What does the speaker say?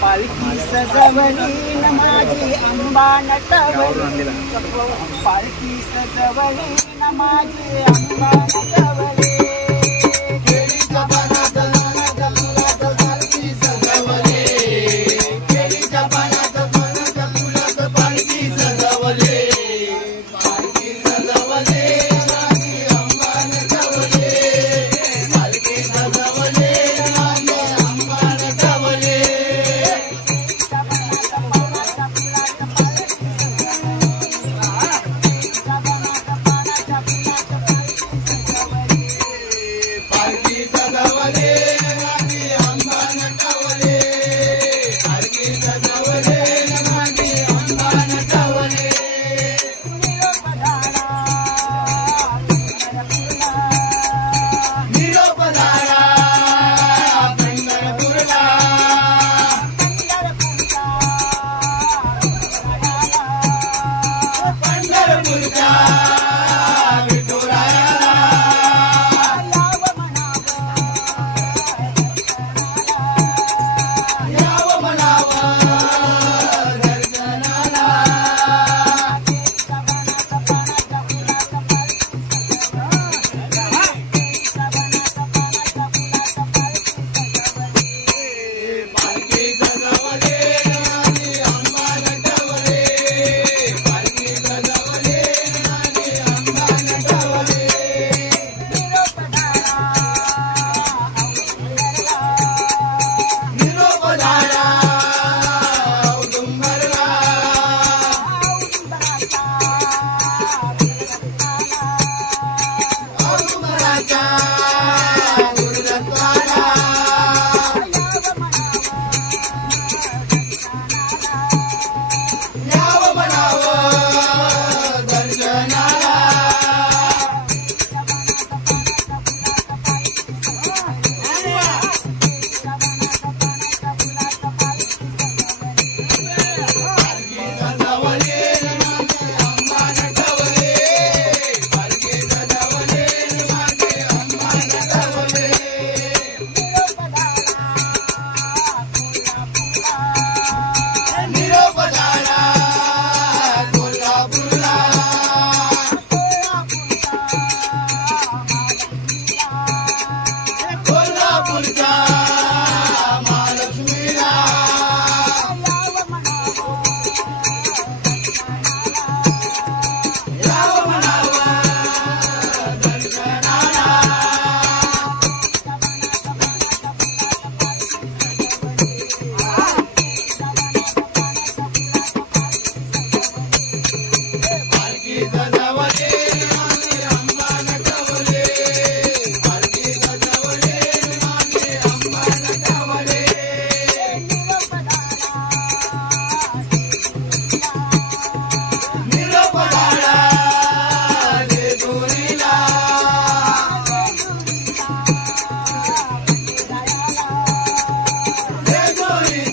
पालखी सजवली माझी आंबा नटवली पालखी सजवली माझी आंबा नटवली Glória.